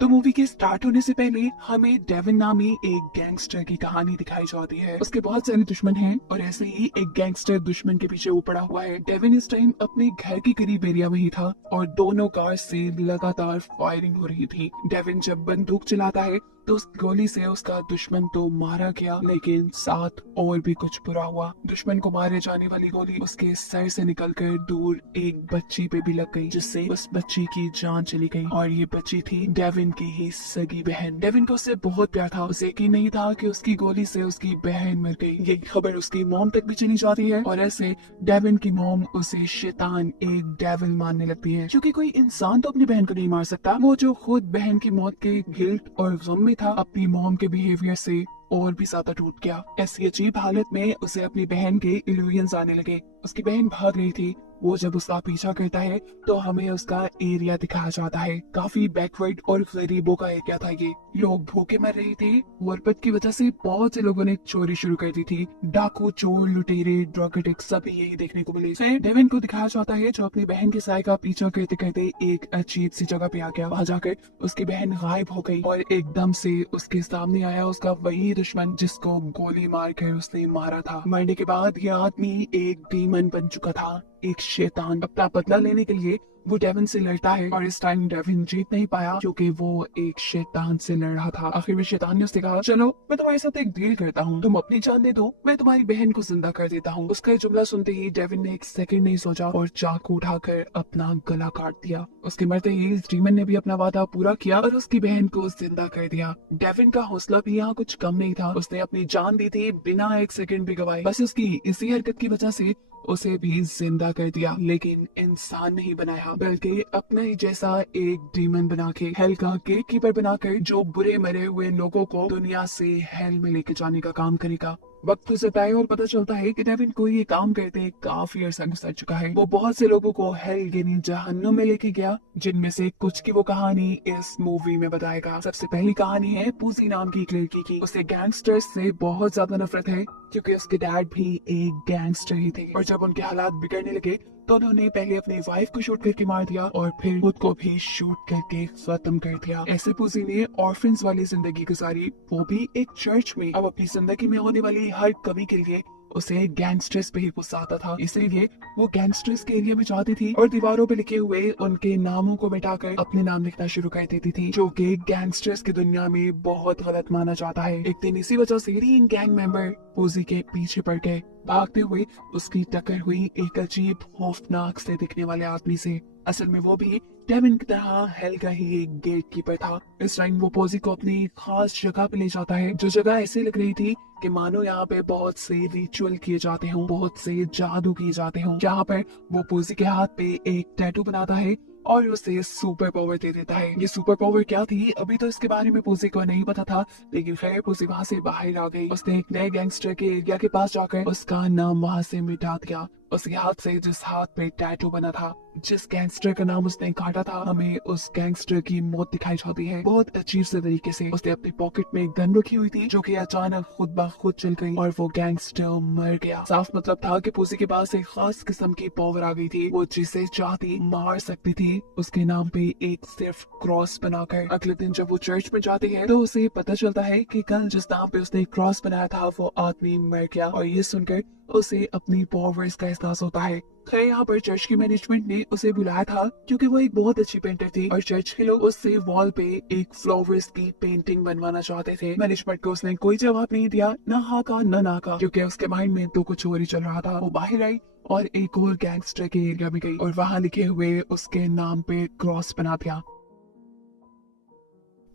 तो मूवी के स्टार्ट होने से पहले हमें डेविन नामी एक गैंगस्टर की कहानी दिखाई जाती है। उसके बहुत सारे दुश्मन हैं और ऐसे ही एक गैंगस्टर दुश्मन के पीछे वो पड़ा हुआ है। डेविन इस टाइम अपने घर के करीब एरिया में ही था और दोनों कार से लगातार फायरिंग हो रही थी। डेविन जब बंदूक चलाता है तो उस गोली से उसका दुश्मन तो मारा गया, लेकिन साथ और भी कुछ बुरा हुआ। दुश्मन को मारे जाने वाली गोली उसके सर से निकलकर दूर एक बच्ची पे भी लग गई, जिससे उस बच्ची की जान चली गई। और ये बच्ची थी डेविन की ही सगी बहन। डेविन को उससे बहुत प्यार था। उसे यकीन नहीं था कि उसकी गोली से उसकी बहन मर गई। ये खबर उसकी मॉम तक भी चली जाती है और ऐसे डेविन की मॉम उसे शैतान, एक डेविल मानने लगती है, क्योंकि कोई इंसान तो अपनी बहन को नहीं मार सकता। वो जो खुद बहन की मौत के गिल्ट और गम में था, अपनी मॉम के बिहेवियर से और भी ज्यादा टूट गया। ऐसी अजीब हालत में उसे अपनी बहन के इल्यूजन्स आने लगे। उसकी बहन भाग रही थी। वो जब उसका पीछा करता है तो हमें उसका एरिया दिखाया जाता है। काफी बैकवर्ड और गरीबों का एरिया था ये। लोग भूखे मर रहे थे। गुर्बत की वजह से बहुत से लोगों ने चोरी शुरू कर दी थी। डाकू, चोर, लुटेरे, ड्रग एडिक्ट सभी यही देखने को मिले। फिर डेविन को दिखाया जाता है जो अपनी बहन के साय का पीछा करते करते एक अजीब सी जगह पे आ गया। वहाँ जाकर उसकी बहन गायब हो गई और एकदम से उसके सामने आया उसका वही दुश्मन जिसको गोली मारकर उसने मारा था। मरने के बाद ये आदमी एक डीमन बन चुका था, एक शैतान। अपना बदला लेने के लिए वो डेविन से लड़ता है और इस टाइम डेविन जीत नहीं पाया क्योंकि वो एक शैतान से लड़ रहा था। आखिर में शैतान ने उससे कहा, चलो मैं तुम्हारे साथ एक डील करता हूँ, तुम अपनी जान दे दो, मैं तुम्हारी बहन को जिंदा कर देता हूँ। उसका ये जुमला सुनते ही डेविन ने एक सेकंड नहीं सोचा और चाकू उठाकर अपना गला काट दिया। उसके मरते ही इस डीमन ने भी अपना वादा पूरा किया और उसकी बहन को जिंदा कर दिया। डेविन का हौसला भी यहाँ कुछ कम नहीं था। उसने अपनी जान दी थी बिना एक सेकंड भी गवाए। बस उसकी इसी हरकत की वजह से उसे भी जिंदा कर दिया, लेकिन इंसान नहीं बनाया बल्कि अपने ही जैसा एक डीमन बना के, हेल का गेट कीपर बनाकर, जो बुरे मरे हुए लोगों को दुनिया से हेल में लेके जाने का काम करेगा। वक्त गुजरता है और पता चलता है कि डेविन को ये काम करते काफी अरसा गुजर चुका है। वो बहुत से लोगों को हेल यानी जहन्नुम में लेके गया, जिनमें से कुछ की वो कहानी इस मूवी में बताएगा। सबसे पहली कहानी है पूजी नाम की एक लड़की की। उसे गैंगस्टर्स से बहुत ज्यादा नफरत है क्योंकि उसके डैड भी एक गैंगस्टर ही थे और जब उनके हालात बिगड़ने लगे तो उन्होंने पहले अपनी वाइफ को शूट करके मार दिया और फिर खुद को भी शूट करके खत्म कर दिया। ऐसे पूजी ने ऑर्फन्स वाली जिंदगी गुजारी, वो भी एक चर्च में। अब अपनी जिंदगी में होने वाली हर कमी के लिए उसे गैंगस्टर्स पे ही गुस्सा आता था, इसलिए वो गैंगस्टर्स के एरिया में जाती थी और दीवारों पे लिखे हुए उनके नामों को मिटाकर अपने नाम लिखना शुरू कर देती थी, जो कि गैंगस्टर्स की दुनिया में बहुत गलत माना जाता है। एक दिन इसी वजह से 3 गैंग मेंबर पूजी के पीछे पड़ गए। भागते हुए उसकी टक्कर हुई एक अजीब खौफनाक से दिखने वाले आदमी से। असल में वो भी डेविन की तरह हेल का ही एक गेट कीपर था। इस टाइम वो पोजी को अपनी खास जगह पे ले जाता है, जो जगह ऐसे लग रही थी कि मानो यहाँ पे बहुत से रिचुअल किए जाते हों, बहुत से जादू किए जाते हों। यहाँ पर वो पोजी के हाथ पे एक टैटू बनाता है और उसे सुपर पावर दे देता है। ये सुपर पावर क्या थी अभी तो इसके बारे में पूजी को नहीं पता था, लेकिन खैर पूजी वहाँ से बाहर आ गई। उसने एक नए गैंगस्टर के एरिया के पास जाकर उसका नाम वहाँ से मिटा दिया। उसके हाथ से जिस हाथ पे टैटू बना था, जिस गैंगस्टर का नाम उसने काटा था, हमें उस गैंगस्टर की मौत दिखाई जाती है बहुत अजीब से तरीके से। उसने अपनी पॉकेट में एक गन रखी हुई थी जो कि अचानक खुद ब खुद चल गई और वो गैंगस्टर मर गया। साफ मतलब था कि पूजी के पास एक खास किस्म की पावर आ गई थी। वो जिसे चाहती मार सकती थी। उसके नाम पे एक सिर्फ क्रॉस बनाकर। अगले दिन जब वो चर्च में जाती है तो उसे पता चलता है कि कल जिस नाम पे उसने क्रॉस बनाया था वो आदमी मर गया और ये सुनकर उसे अपनी पावर्स का एहसास होता है। खैर यहाँ पर चर्च की मैनेजमेंट ने उसे बुलाया था क्योंकि वो एक बहुत अच्छी पेंटर थी और चर्च के लोग उससे वॉल पे एक फ्लावर्स की पेंटिंग बनवाना चाहते थे। मैनेजमेंट को उसने कोई जवाब नहीं दिया, ना हाँ का ना ना का, क्योंकि उसके माइंड में तो कुछ और ही चल रहा था। वो बाहर आई और एक और गैंगस्टर के एरिया में गई और वहाँ लिखे हुए उसके नाम पे क्रॉस बना दिया।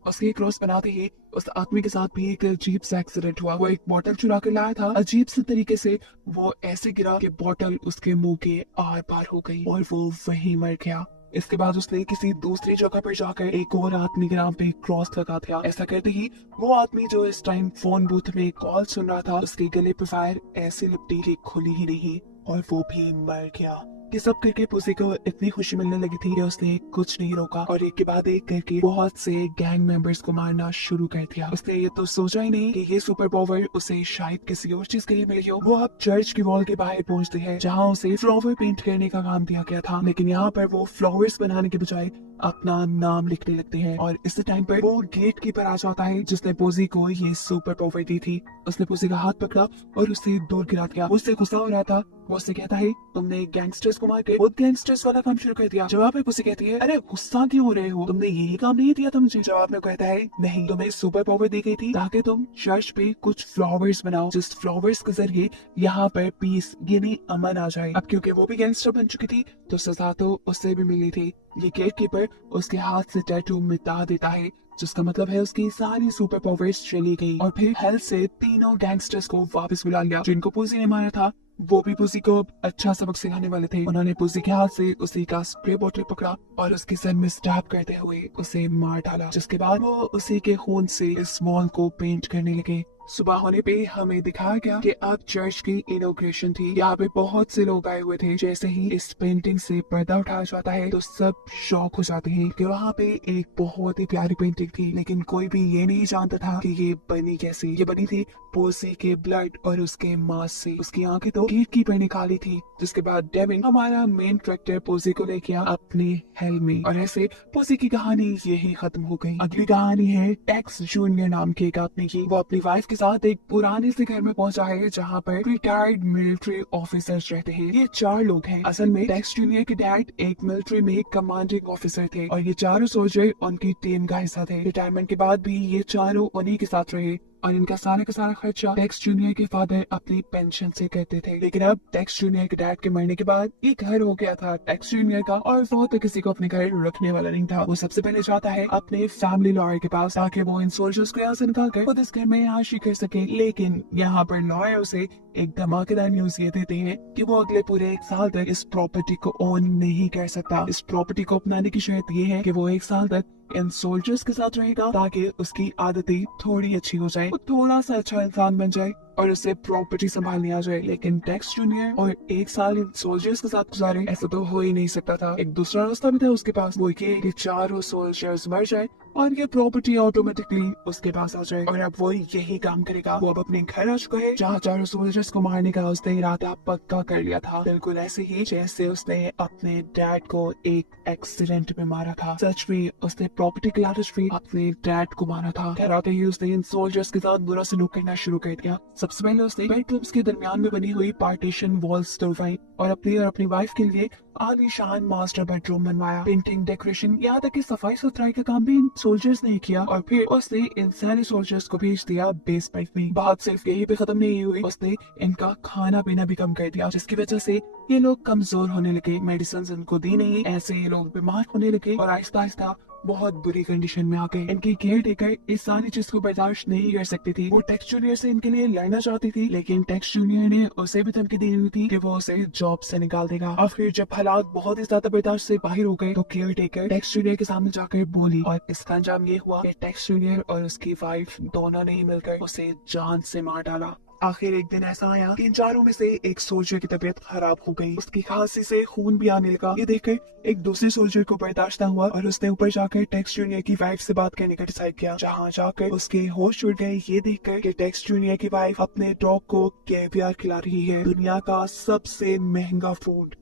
उसके क्रॉस बनाते ही उस आदमी के साथ भी एक अजीब सा एक्सीडेंट हुआ। वो एक बोतल चुरा कर लाया था, अजीब से तरीके से वो ऐसे गिरा कि बोतल उसके मुंह के आर पार हो गई और वो वहीं मर गया। इसके बाद उसने किसी दूसरी जगह पर जाकर एक और आदमी के नाम पे क्रॉस लगा दिया। ऐसा करते ही वो आदमी जो इस टाइम फोन बूथ में कॉल सुन रहा था, उसके गले पे फायर ऐसे लिपटी कि खुली ही नहीं और वो भी मर गया। ये सब करके पुसी को इतनी खुशी मिलने लगी थी कि उसने कुछ नहीं रोका और एक के बाद एक करके बहुत से गैंग मेंबर्स को मारना शुरू कर दिया। उसने ये तो सोचा ही नहीं कि ये सुपर पावर उसे शायद किसी और चीज के लिए मिली हो। वो अब चर्च की वॉल के बाहर पहुंचती है जहाँ उसे फ्लावर पेंट करने का काम दिया गया था, लेकिन यहाँ पर वो फ्लावर्स बनाने के बजाय अपना नाम लिखने लगते हैं और इसी टाइम पर वो गेट कीपर आ जाता है जिसने पोजी को ये सुपर पावर दी थी। उसने पोजी का हाथ पकड़ा और उसे दूर गिरा दिया। उससे गुस्सा हो रहा था। वो उससे कहता है तुमने गैंगस्टर्स को मार के खुद गैंगस्टर्स वाला काम शुरू कर दिया। जवाब में पुसी कहती है अरे गुस्सा क्यों हो रहे हो, तुमने यही काम नहीं दिया था मुझे। जवाब में कहता है नहीं, तुम्हें सुपर पावर दी गई थी ताकि तुम चर्च पे कुछ फ्लावर्स बनाओ जिस फ्लावर्स के जरिए यहाँ पर पीस यानी अमन आ जाए। अब क्योंकि वो भी गैंगस्टर बन चुकी थी तो सजा तो उससे भी मिली थी। ये गेट कीपर उसके हाथ से टैटू मिटा देता है जिसका मतलब है उसकी सारी सुपर पावर्स चली गई और फिर हेल से तीनों गैंगस्टर्स को वापस बुला लिया जिनको पुसी ने मारा था। वो भी पुसी को अच्छा सबक सिखाने वाले थे। उन्होंने पुसी के हाथ से उसी का स्प्रे बोतल पकड़ा और उसके सर में स्टैब करते हुए उसे मार डाला, जिसके बाद वो उसी के खून से इस वॉल को पेंट करने लगे। सुबह होने पे हमें दिखाया गया कि अब चर्च की इनॉग्रेशन थी। यहाँ पे बहुत से लोग आए हुए थे। जैसे ही इस पेंटिंग से पर्दा उठाया जाता है तो सब शॉक हो जाते हैं कि वहाँ पे एक बहुत ही प्यारी पेंटिंग थी, लेकिन कोई भी ये नहीं जानता था कि ये बनी कैसे। ये बनी थी पोसी के ब्लड और उसके मांस से। उसकी आंखें तो गेट कीपर निकाली थी। जिसके बाद डेविन हमारा मेन कैरेक्टर पोसी को लेके अपने हेल में, और ऐसे पोसी की कहानी यही खत्म हो गई। अगली कहानी है टेक्स जूनियर नाम के एक आदमी की। वो अपनी वाइफ के साथ एक पुराने से घर में पहुंचा है जहाँ पर रिटायर्ड मिलिट्री ऑफिसर्स रहते हैं। ये 4 लोग हैं। असल में टेक्स जूनियर के डैड एक मिलिट्री में कमांडिंग ऑफिसर थे और ये चारों सोल्जर उनकी टीम का हिस्सा थे। रिटायरमेंट के बाद भी ये चारों उन्हीं के साथ रहे और इनका सारा का सारा खर्चा टेक्स जूनियर के फादर अपनी पेंशन से करते थे। लेकिन अब टेक्स जूनियर के डैड के मरने के बाद एक घर हो गया था टेक्स जूनियर का, और वो तो किसी को अपने घर रखने वाला नहीं था। वो सबसे पहले जाता है अपने फैमिली लॉयर के पास ताकि वो इन सोल्जर्स को यहाँ से निकाल कर खुद इस घर में आशी कर सके। लेकिन यहाँ पर लॉयर उसे एक धमाकेदार न्यूज ये देते हैं कि वो अगले पूरे 1 साल तक इस प्रॉपर्टी को ओन नहीं कर सकता। इस प्रॉपर्टी को अपनाने की शर्त ये है कि वो 1 साल तक इन सोल्जर्स के साथ रहेगा ताकि उसकी आदतें थोड़ी अच्छी हो जाए, वो थोड़ा सा अच्छा इंसान बन जाए और उसे प्रॉपर्टी संभालनी आ जाए। लेकिन टेक्स जूनियर और 1 साल इन सोल्जर्स के साथ गुजारे, ऐसा तो हो ही नहीं सकता था। एक दूसरा रास्ता भी था उसके पास, वो कि चारों सोल्जर्स मर जाए और ये प्रॉपर्टी ऑटोमेटिकली उसके पास आ जाए। और अब वो यही काम करेगा। वो अब अपने घर आ चुका है जहाँ चारों सोल्जर्स को मारने का उसने इरादा पक्का कर लिया था, बिल्कुल ऐसे ही जैसे उसने अपने डैड को एक एक्सीडेंट में मारा था। सच में उसने प्रॉपर्टी के लालच में अपने डैड को मारा था। घर आते ही उसने इन सोल्जर्स के साथ बुरा सलूक करना शुरू कर दिया। सबसे पहले उसने बेडरूम्स के दरमियान में बनी हुई पार्टीशन वॉल्स तोड़वाई और अपनी वाइफ के लिए आलीशान मास्टर बेडरूम बनवाया। पेंटिंग, डेकोरेशन, यहाँ तक कि सफाई सुथराई का काम भी इन सोल्जर्स ने किया। और फिर उसने इन सारे सोल्जर्स को भेज दिया बेसमेंट में। बात सिर्फ यही पे खत्म नहीं हुई, उसने इनका खाना पीना भी कम कर दिया, जिसकी वजह से ये लोग कमजोर होने लगे। मेडिसिन इनको दी नहीं, ऐसे ये लोग बीमार होने लगे और आहिस्ता आहिस्ता बहुत बुरी कंडीशन में आ गए। इनकी केयर टेकर इस सारी चीज को बर्दाश्त नहीं कर सकती थी। वो टेक्स जूनियर से इनके लिए लड़ना चाहती थी, लेकिन टेक्स जूनियर ने उसे भी धमकी दी हुई थी कि वो उसे जॉब से निकाल देगा। और फिर जब हालात बहुत ही ज्यादा बर्दाश्त से बाहर हो गए तो केयर टेकर टेक्स जूनियर के सामने जाकर बोली और इसका अंजाम ये हुआ कि टेक्स जूनियर और उसकी वाइफ दोनों ने मिलकर उसे जान से मार डाला। आखिर एक दिन ऐसा आया कि इन चारों में से एक सोल्जर की तबीयत खराब हो गई। उसकी खांसी से खून भी आने लगा। ये देखकर एक दूसरे सोल्जर को बर्दाश्त न हुआ और उसने ऊपर जाकर टेक्स जूनियर की वाइफ से बात करने का डिसाइड किया। जहाँ जाकर उसके होश उड़ गए ये देखकर कि टेक्स जूनियर की वाइफ अपने डॉग को कैवियर खिला रही है, दुनिया का सबसे महंगा फूड।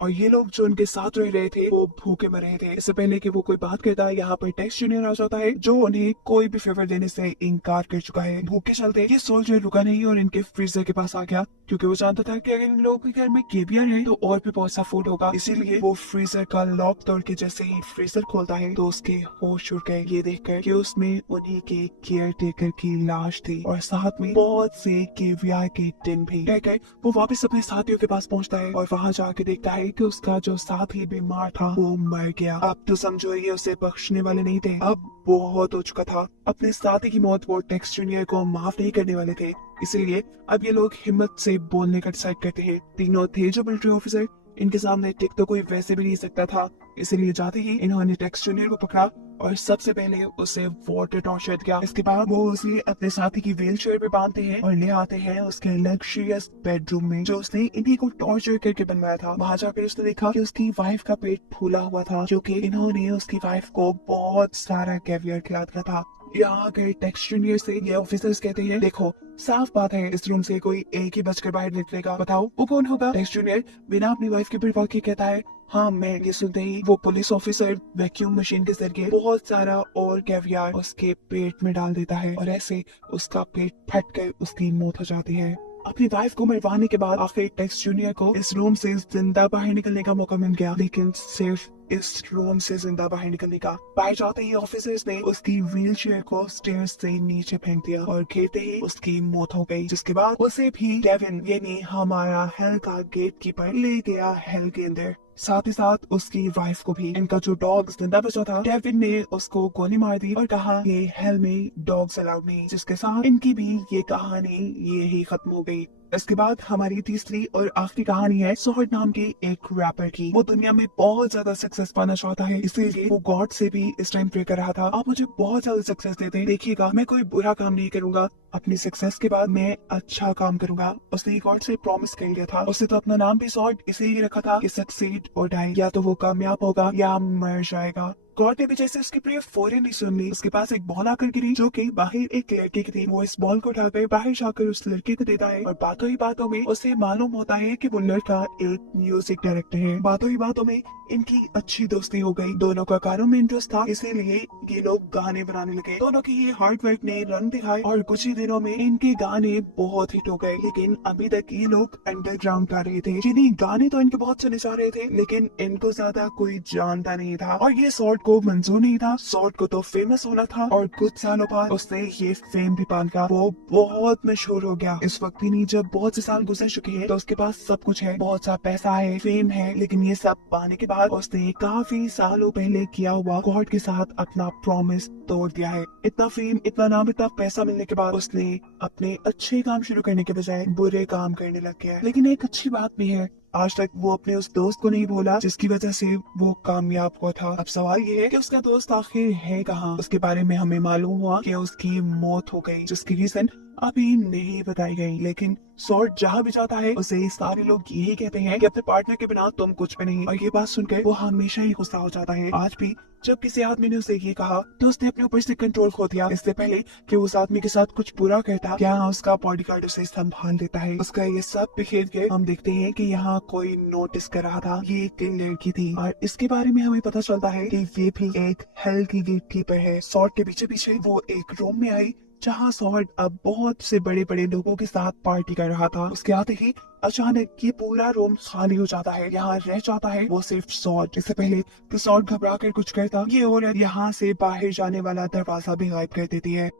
और ये लोग जो उनके साथ रह रहे थे वो भूखे मर रहे थे। इससे पहले कि वो कोई बात करता है यहाँ पर टेक्स जूनियर आ जाता है जो उन्हें कोई भी फेवर देने से इनकार कर चुका है। भूखे चलते ये सोल्जर रुका नहीं और इनके फ्रीजर के पास आ गया क्योंकि वो जानता था कि अगर इन लोगों के घर में केवियर है तो और भी बहुत सा फूड होगा। इसीलिए वो फ्रीजर का लॉक तोड़ के जैसे ही फ्रीजर खोलता है तो उसके होश उड़ गए ये देखकर कि उसमें उन्हीं के केयर टेकर की लाश थी और साथ में बहुत से केवियर के टिन भी। कहकर वो वापस अपने साथियों के पास पहुँचता है और वहाँ जाके देखता है कि उसका जो साथी बीमार था वो मर गया। अब तो समझो ये उसे बख्शने वाले नहीं थे, अब बहुत हो चुका था। अपने साथी की मौत वो टेक्स जूनियर को माफ नहीं करने वाले थे, इसीलिए अब ये लोग हिम्मत से बोलने का डिसाइड करते हैं। तीनों थे जो मिलिट्री ऑफिसर, इनके सामने टिक तो कोई वैसे भी नहीं सकता था, इसीलिए जाते ही इन्होंने टेक्स जूनियर को पकड़ा और सबसे पहले उसे वाटर टॉर्चर किया। इसके बाद वो उसे अपने साथी की व्हील चेयर पे बांधते हैं और ले आते हैं उसके लग्जरियस बेडरूम में जो उसने इन्हीं को टॉर्चर करके बनवाया था। वहां जाकर उसने देखा कि उसकी वाइफ का पेट फूला हुआ था, जो कि इन्होंने उसकी वाइफ को बहुत सारा कैवियर खिला दिया था। यहाँ के टेक्स्ट जूनियर से ये ऑफिसर्स कहते हैं, देखो साफ बात है इस रूम से कोई एक ही बचकर बाहर निकलेगा, बताओ वो कौन होगा। टेक्स्ट जूनियर बिना अपनी वाइफ के परवाह किए कहता है, हाँ मैं। ये सुनते ही वो पुलिस ऑफिसर वैक्यूम मशीन के जरिए बहुत सारा और कैवियर उसके पेट में डाल देता है और ऐसे उसका पेट फट कर उसकी मौत हो जाती है। अपनी वाइफ को मरवाने के बाद आखिर टेक्स्ट जूनियर को इस रूम से जिंदा बाहर निकलने का मौका मिल गया, लेकिन सिर्फ इस रूम से जिंदा बाहर निकलने का। बाहर जाते ही ऑफिसर्स ने उसकी व्हील चेयर को स्टेयर्स से नीचे फेंक दिया और गिरते ही उसकी मौत हो गई। जिसके बाद उसे भी डेविन यानी हमारा हेल का गेट कीपर ले गया हेल के अंदर, साथ ही साथ उसकी वाइफ को भी। इनका जो डॉग जिंदा बचा था, डेविन ने उसको गोली मार दी और कहा ये हेल में डॉग्स अलाउड नहीं, जिसके साथ इनकी भी ये कहानी ये ही खत्म हो गई। इसके बाद हमारी तीसरी और आखिरी कहानी है सॉर्ड नाम के एक रैपर की। वो दुनिया में बहुत ज्यादा सक्सेस पाना चाहता है, इसीलिए वो गॉड से भी इस टाइम प्रे कर रहा था, आप मुझे बहुत ज्यादा सक्सेस देते हैं, देखिएगा मैं कोई बुरा काम नहीं करूंगा, अपनी सक्सेस के बाद मैं अच्छा काम करूंगा। उसने गॉड से प्रॉमिस कर लिया था। उसने तो अपना नाम भी सॉर्ड इसलिए रखा था कि सक्सीड और डाई, या तो वो कामयाब होगा या मर जाएगा। गॉड ने भी जैसे उसकी प्रेयर फौरन नहीं सुनी, उसके पास एक बॉल आकर गिरी जो कि बाहर एक लड़के की थी। वो इस बॉल को उठाकर बाहर जाकर उस लड़के को देता है और बातों ही बातों में उसे मालूम होता है कि वो लड़का एक म्यूजिक डायरेक्टर है। बातों ही बातों में इनकी अच्छी दोस्ती हो गई। दोनों का कारों में इंटरेस्ट था, इसीलिए ये लोग गाने बनाने लगे। दोनों की ये हार्ड वर्क ने रंग दिखाए और कुछ ही दिनों में इनके गाने बहुत हिट हो गए। लेकिन अभी तक ये लोग अंडरग्राउंड गा रहे थे, जिन्हें गाने तो इनके बहुत चले जा रहे थे, लेकिन इनको ज्यादा कोई जानता नहीं था और ये सॉर्ड को मंजूर नहीं था। सॉर्ड को तो फेमस होना था और कुछ सालों बाद उसने ये फेम भी पान का, वो बहुत मशहूर हो गया। इस वक्त भी नहीं, जब बहुत से साल गुजर चुके हैं तो उसके पास सब कुछ है, बहुत सा पैसा है, फेम है, लेकिन ये सब पाने के बाद उसने काफी सालों पहले किया हुआ गॉड के साथ अपना प्रॉमिस तोड़ दिया है। इतना फेम, इतना नाम, इतना पैसा मिलने के बाद उसने अपने अच्छे काम शुरू करने के बजाय बुरे काम करने लग गया है। लेकिन एक अच्छी बात भी है, आज तक वो अपने उस दोस्त को नहीं भूला जिसकी वजह से वो कामयाब हुआ था। अब सवाल ये है कि उसका दोस्त आखिर है कहाँ। उसके बारे में हमें मालूम हुआ कि उसकी मौत हो गई, जिसकी रीजन अभी नहीं बताई गई। लेकिन सॉर्ड जहाँ भी जाता है उसे सारे लोग यही कहते हैं कि अपने पार्टनर के बिना तुम कुछ भी नहीं, और ये बात सुनकर वो हमेशा ही गुस्सा हो जाता है। आज भी जब किसी आदमी ने उसे ये कहा तो उसने अपने ऊपर से कंट्रोल खो दिया। इससे पहले कि उस आदमी के साथ कुछ बुरा करता, क्या उसका बॉडीगार्ड उसे संभाल देता है। उसका ये सब बिहेवियर हम देखते हैं कि यहाँ कोई नोटिस कर रहा था, ये एक लड़की थी और इसके बारे में हमें पता चलता है कि ये भी एक हेल की गेट कीपर है। सॉर्ड के पीछे पीछे वो एक रूम में आई जहाँ सॉर्ड अब बहुत से बड़े बड़े लोगों के साथ पार्टी कर रहा था। उसके आते ही अचानक ये पूरा रूम खाली हो जाता है, यहाँ रह जाता है वो सिर्फ सॉर्ड। इससे पहले कि सॉर्ड घबरा कर कुछ करता, ये औरत यहाँ से बाहर जाने वाला दरवाजा भी गायब कर देती है।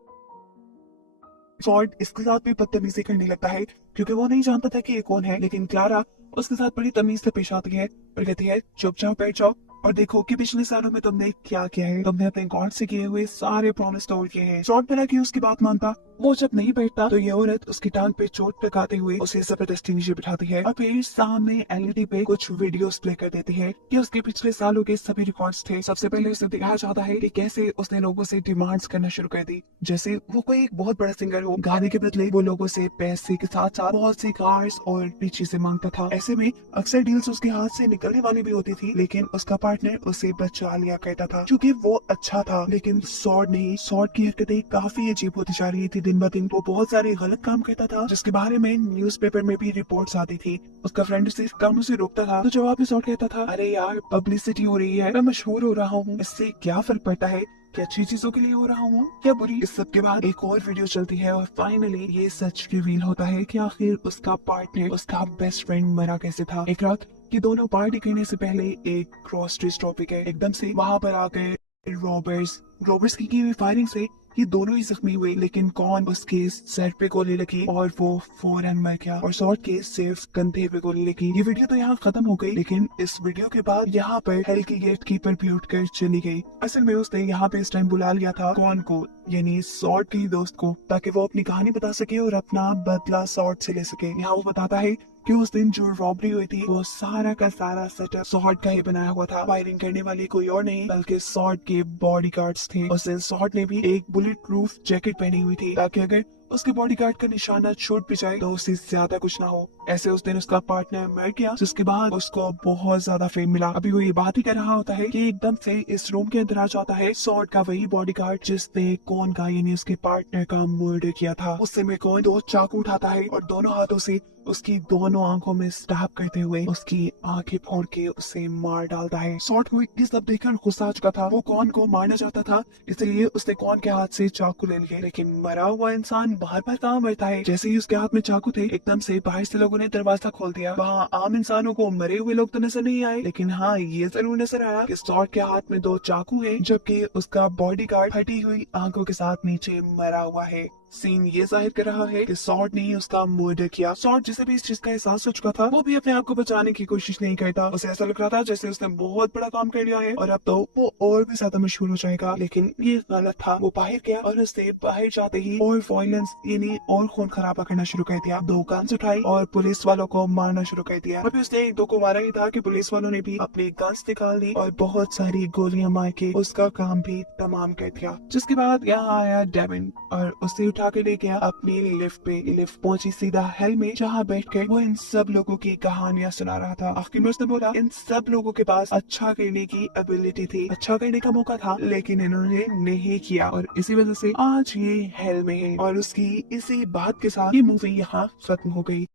सॉर्ड इसके साथ भी बदतमीजी करने लगता है क्योंकि वो नहीं जानता था कि ये कौन है, लेकिन क्लारा उसके साथ बड़ी तमीज से पेश आती है और कहती है चुपचाप बैठ जाओ और देखो कि पिछले सालों में तुमने क्या किया है। तुमने अपने गॉड से किए हुए सारे प्रॉमिस तोड़ किए हैं। सॉर्ड भला कि उसकी बात मानता, वो जब नहीं बैठता तो ये औरत उसकी टांग पे चोट लगाते हुए उसे जबरदस्ती नीचे बिठाती है और फिर सामने एलईडी पे कुछ वीडियोस प्ले कर देती है कि उसके पिछले सालों के सभी रिकॉर्ड्स थे। सबसे पहले उसे दिखाया जाता है कि कैसे उसने लोगों से डिमांड्स करना शुरू कर दी, जैसे वो कोई एक बहुत बड़ा सिंगर हो। गाने के बदले वो लोगों से पैसे के साथ साथ बहुत सी कार्स और भी चीजें मांगता था। ऐसे में अक्सर डील्स उसके हाथ से निकलने वाली भी होती थी, लेकिन उसका पार्टनर उसे बचा लिया करता था क्योंकि वो अच्छा था। लेकिन सॉर्ड नहीं, सॉर्ड की हरकतें काफी अजीब होती जा रही थी दिन ब दिन। वो बहुत सारे गलत काम करता था जिसके बारे में न्यूज़पेपर में भी रिपोर्ट्स आती थी। उसका फ्रेंड उसे कामों से रोकता था तो जवाब में सॉर्ड कहता था, अरे यार पब्लिसिटी हो रही है, मैं मशहूर हो रहा हूँ, इससे क्या फर्क पड़ता है, क्या अच्छी चीजों के लिए हो रहा हूँ क्या बुरी। इस सब के बाद एक और वीडियो चलती है और फाइनली ये सच रिवील होता है कि आखिर उसका पार्टनर, उसका बेस्ट फ्रेंड मरा कैसे था। एक रात ये दोनों पार्टी करने से पहले एक ग्रोसरी स्टोर पे गए, एकदम से वहां पर आ गए रॉबर्ट्स की हुई फायरिंग से ये दोनों ही जख्मी हुए, लेकिन कौन उसके सर पे गोली लगी और वो फौरन मर गया और सॉर्ड के सिर्फ कंधे पे गोली लगी। ये वीडियो तो यहाँ खत्म हो गई, लेकिन इस वीडियो के बाद यहाँ पर हेल की गेट कीपर भी उठकर चली गई। असल में उसने यहाँ पे इस टाइम बुला लिया था कौन को, यानी सॉर्ड के दोस्त को, ताकि वो अपनी कहानी बता सके और अपना बदला सॉर्ड से ले सके। यहाँ वो बताता है कि उस दिन जो रॉबरी हुई थी वो सारा का सारा सेटअप सॉर्ड का ही बनाया हुआ था। फायरिंग करने वाले कोई और नहीं बल्कि सॉर्ड के बॉडीगार्ड्स थे। उस दिन सॉर्ड ने भी एक बुलेट प्रूफ जैकेट पहनी हुई थी ताकि अगर उसके बॉडीगार्ड का निशाना छूट भी जाए तो उससे ज्यादा कुछ ना हो। ऐसे उस दिन उसका पार्टनर मर गया, जिसके बाद उसको बहुत ज्यादा फेम मिला। अभी वो ये बात ही कर रहा होता है कि एकदम से इस रूम के अंदर आ जाता है सॉर्ड का वही बॉडीगार्ड जिसने कौन का यानी उसके पार्टनर का मर्डर किया था। उससे में कौन दो चाकू उठाता है और दोनों हाथों से उसकी दोनों आंखों में स्टैब करते हुए उसकी आंखें फोड़ के उसे मार डालता है। सॉर्ड को ये सब देखकर गुस्सा आ चुका था। वो कौन को मारना चाहता था, इसलिए उसने कौन के हाथ से चाकू ले लिए। लेकिन मरा हुआ इंसान बार बार कहाँ मरता है। जैसे ही उसके हाथ में चाकू थे एकदम से बाहर से लोगों ने दरवाजा खोल दिया। वहाँ आम इंसानों को मरे हुए लोग तो नजर नहीं आए, लेकिन हाँ ये जरूर नजर आया कि सॉर्ड के हाथ में दो चाकू है जबकि उसका बॉडीगार्ड फटी हुई आंखों के साथ नीचे मरा हुआ है। सीन ये जाहिर कर रहा है कि सॉर्ड ने ही उसका मर्डर किया। सॉर्ड जिसे भी इस चीज का एहसास हो चुका था वो भी अपने आप को बचाने की कोशिश नहीं करता। उसे ऐसा लग रहा था जैसे उसने बहुत बड़ा काम कर लिया है और अब तो वो और भी ज्यादा मशहूर हो जाएगा, लेकिन ये गलत था। वो बाहर गया और उसने बाहर जाते ही और वायलेंस यानी और खून खराबा करना शुरू कर दिया। दो गन्स उठाई और पुलिस वालों को मारना शुरू कर दिया। अभी उसने एक दो को मारा ही था कि पुलिस वालों ने भी अपनी गन्स निकाल दी और बहुत सारी गोलियां मार के उसका काम भी तमाम कर दिया। जिसके बाद यहाँ आया डेविन और उसे उठा के ले गया अपनी लिफ्ट पे। लिफ्ट पहुंची सीधा हेल में, जहाँ बैठकर वो इन सब लोगों की कहानियां सुना रहा था। आखिर में उसने बोला इन सब लोगों के पास अच्छा करने की एबिलिटी थी, अच्छा करने का मौका था, लेकिन इन्होंने नहीं किया और इसी वजह से आज ये हेल में है। और उसकी इसी बात के साथ ये मूवी यहाँ खत्म हो गई।